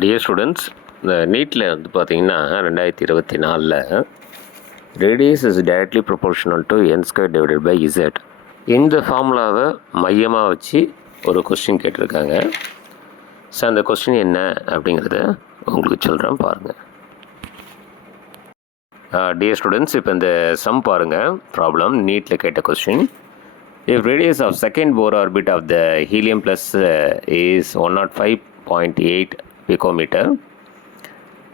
Dear students, இந்த நீட்டில் வந்து பார்த்தீங்கன்னா 2024 radius is directly proportional to n square divided by z. இந்த ஃபார்முலாவை மையமாக வச்சு ஒரு கொஸ்டின் கேட்டிருக்காங்க. ஸோ அந்த கொஸ்டின் என்ன அப்படிங்கிறத உங்களுக்கு சொல்கிறேன் பாருங்கள். டியர் ஸ்டூடெண்ட்ஸ், இப்போ இந்த சம் பாருங்கள். ப்ராப்ளம் நீட்டில் கேட்ட question. If radius of second Bohr orbit of the helium plus is 105.8 picometer,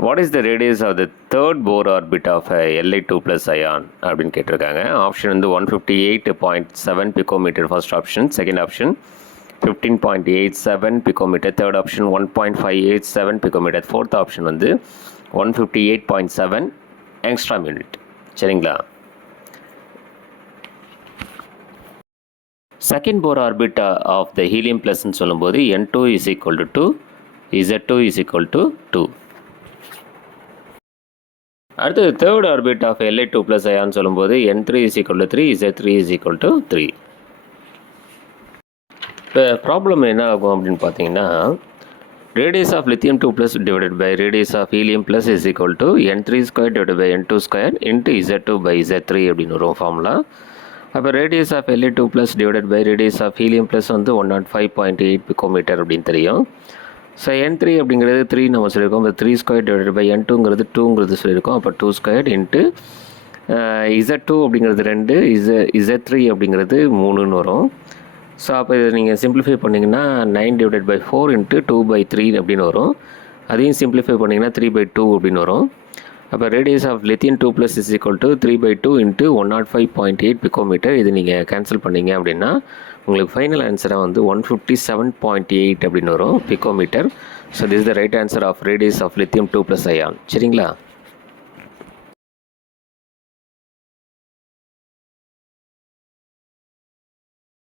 what is the radius of the third Bohr orbit of Li2 plus ion அப்படின்னு கேட்டிருக்காங்க. ஆப்ஷன் வந்து 158.7 picometer first option, second option 15.87 picometer, third option 1.587 picometer, fourth option வந்து 158.7 angstrom unit. சரிங்களா? Second Bohr orbit of the helium ப்ளஸ்ன்னு சொல்லும்போது n2 is equal to 2, z2 is equal to 2. அடுத்தது third orbit of Li2 plus அயான்னு சொல்லும்போது n3 is equal to 3, z3 is equal to 3. இப்போ problem என்ன ஆகும் அப்படின்னு பார்த்தீங்கன்னா, radius of lithium 2 plus divided by radius of helium plus is equal to n3 square divided by n2 square into z2 by z3 அப்படின்னு வரும் formula. அப்போ radius of Li2 plus divided by radius of helium plus வந்து 105.8 picometre அப்படின்னு தெரியும். So n3 அப்படிங்கிறது 3 நம்ம சொல்லியிருக்கோம். இப்போ 3 ஸ்கொயர் டிவைடட் பை n2ங்கிறது 2ங்கிறது சொல்லியிருக்கோம். அப்போ 2 ஸ்கொயர் இன்ட்டு z2 அப்படிங்கிறது 2, z3 அப்படிங்கிறது 3ன்னு வரும். ஸோ அப்போ இதை நீங்கள் சிம்பிளிஃபை பண்ணிங்கன்னா 9 டிவைடட் பை 4 இன்ட்டு 2/3 அப்படின்னு வரும். அதையும் சிம்பிளிஃபை பண்ணிங்கன்னா 3/2 அப்படின்னு வரும். அப்போ radius of lithium 2 plus is equal to 3/2 into 105.8 picometre. இது நீங்கள் கேன்சல் பண்ணிங்க அப்படின்னா உங்களுக்கு ஃபைனல் ஆன்சராக வந்து 157.8 அப்படின்னு வரும் picometre. So this is the right answer of radius of lithium 2 plus ion. சரிங்களா?